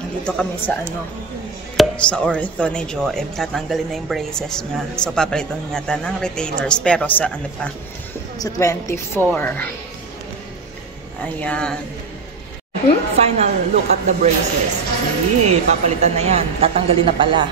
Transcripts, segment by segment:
Nandito kami sa sa ortho ni Joem. Tatanggalin na yung braces niya. So, papalitan niya ng retainers. Pero sa pa? Sa 24. Ayan. Final look at the braces. Papalitan na yan. Tatanggalin na pala.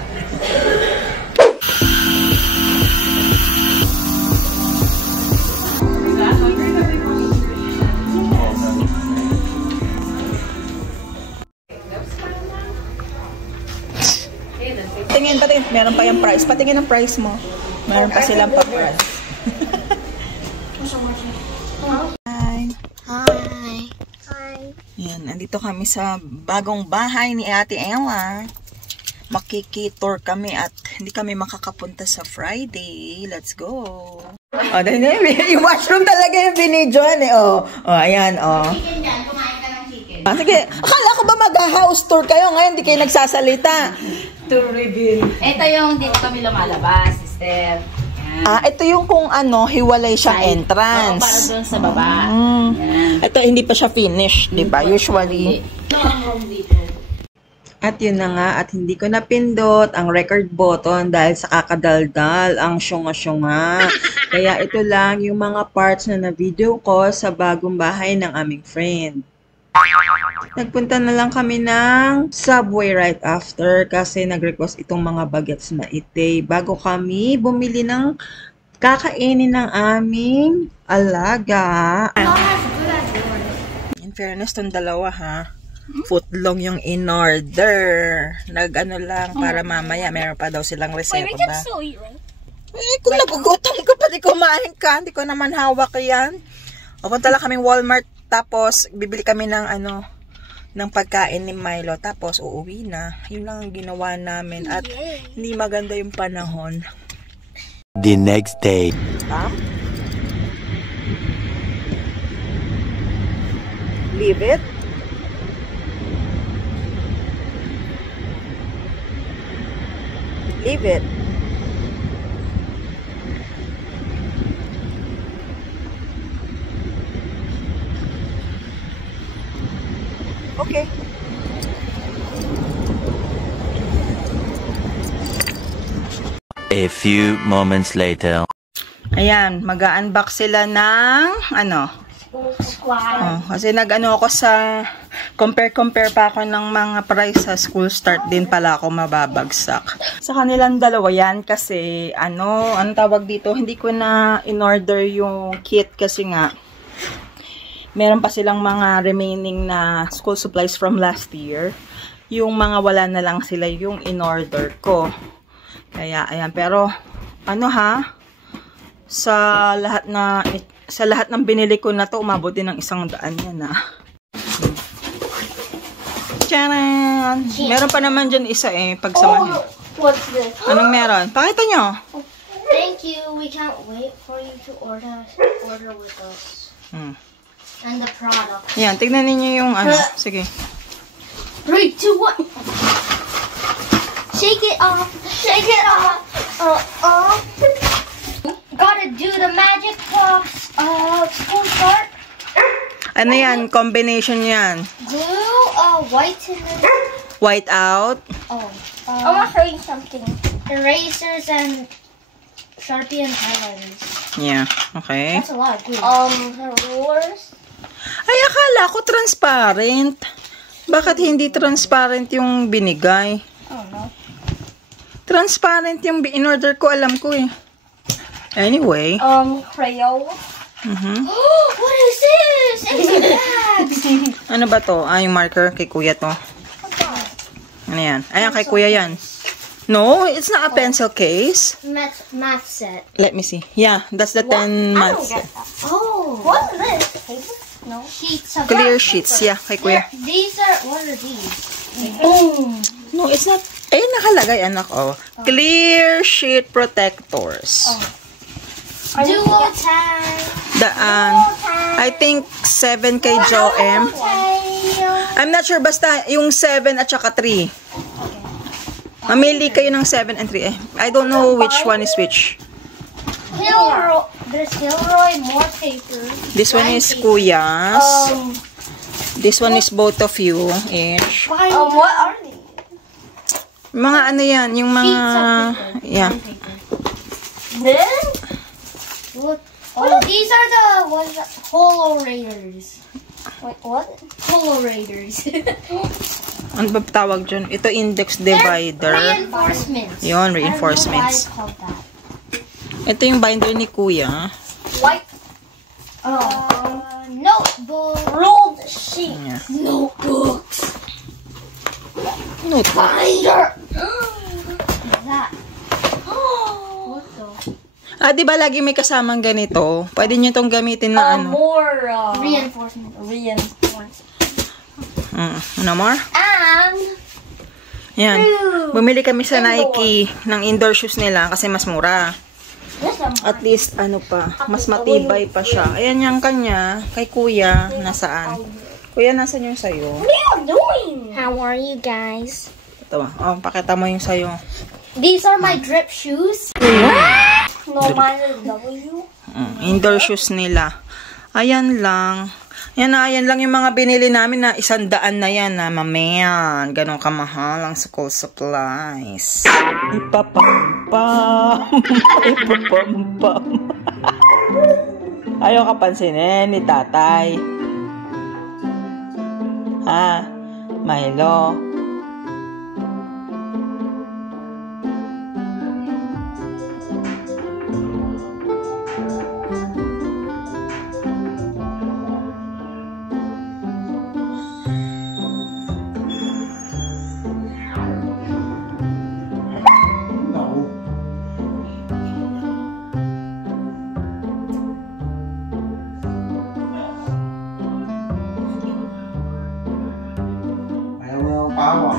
Tingin, patingin. Meron pa yung price. Patingin ang price mo. Meron pa silang pa-price. Hi. Hi. Hi. Yan, andito kami sa bagong bahay ni Ate Ella. Makikitour kami at hindi kami makakapunta sa Friday. Let's go. Yung mushroom talaga yung binidyoan eh. Ayan, Chicken dyan, kumain ka ng chicken. Sige, akala ko ba mag-house tour kayo? Ngayon di kayo nagsasalita. To reveal. Ito yung dito kami lumalabas, sister. Yan. Ito yung kung hiwalay siyang entrance. Para doon sa baba. Ito, hindi pa siya finished, di ba? Usually. At yun na nga, at hindi ko napindot ang record button dahil sa kakadaldal, ang syunga-syunga. Kaya ito lang yung mga parts na na-video ko sa bagong bahay ng aming friend. Nagpunta na lang kami ng Subway right after kasi nag-request itong mga bagets na ite. Bago kami bumili ng kakainin ng aming alaga. In fairness, itong dalawa footlong yung in-order. Nag-lang para mamaya meron pa daw silang reseta ba? Kung nagugutom ka pa, di kumain ka. Hindi ko naman hawak yan. Pupunta lang kaming Walmart. Tapos, bibili kami ng ng pagkain ni Milo. Tapos, uuwi na. Yun lang ang ginawa namin. At hindi maganda yung panahon. The next day. Leave it. Leave it. Okay. A few moments later. Ayan, mag-unbox sila ng kasi ako sa compare pa ako ng mga price sa school start din pala ako mababagsak. Sa kanilang dalawa yan kasi anong tawag dito, hindi ko na in-order yung kit kasi nga meron pa silang mga remaining na school supplies from last year. Yung mga wala na lang sila yung in-order ko. Kaya, ayan. Pero, sa lahat ng binili ko na to, umabot din ng 100 yan, Tcharan! Meron pa naman dyan isa pagsamahin. What's this? Anong meron? Pakita nyo. Thank you. We can't wait for you to order with us. And the product. Yan, tignan ninyo yung Sige. 3, 2, 1. Shake it off. Shake it off. Gotta do the magic box. School start. Ano yan? Combination yan. Glue, white and White out. I want to show you something. Erasers and Sharpie and pens. Yeah, okay. That's a lot of glue. Rulers. Ay, akala ko transparent. Bakit hindi transparent yung binigay? I don't know. Transparent yung in-order ko, alam ko Anyway. Crayon. What is this? It's a bag. Ano ba to? Yung marker kay kuya to. Ano yan? Ayan, kay kuya yan. No, it's not a pencil case. Math set. Let me see. Yeah, that's the 10 math set. What is this? Paper? No. Sheets of Clear sheets. Yeah, kay kuya. These are, what are these? No, it's not. Nakalagay, anak. Clear sheet protectors. Dual tag. I think 7 kay Joem. I'm not sure, basta yung 7 at saka 3. Mamili kayo ng 7 and 3 I don't know which one is which. There's Gilroy, more paper. This one is Kuya's. This one is both of you each. What are these? Mga ano yan, yung mga... Yeah. Then, look. Oh, these are the ones that Holo Raiders. Wait, what? Holo Raiders. Ano ba tawag dyan? Ito index divider. Reinforcements. Yun, reinforcements. I don't know why it's called that. Ito yung binder ni Kuya. White. Notebook. Rolled sheet. Yeah. Notebooks. Notebook. Binder. That. What the? Di ba lagi may kasamang ganito? Pwede nyo itong gamitin na ano? More reinforcement. Ano more? And Yan. Bumili kami sa Nike ng indoor shoes nila kasi mas mura. At least, ano pa, mas matibay pa siya. Ayan yung kanya, kay Kuya, nasaan? Kuya, nasan yung sayo? What are you doing? How are you guys? Ito, pakita mo yung sayo. These are my drip shoes. No, mine is W. Indoor shoes nila. Ayan lang. Ayan lang yung mga binili namin na 100 na yan na mamayan. Ganon kamahal ang school supplies. Ipapampam. Ipapampam. Ayaw ka pansinin ni tatay. Ha? Milo. Ayaw mo yung pawa.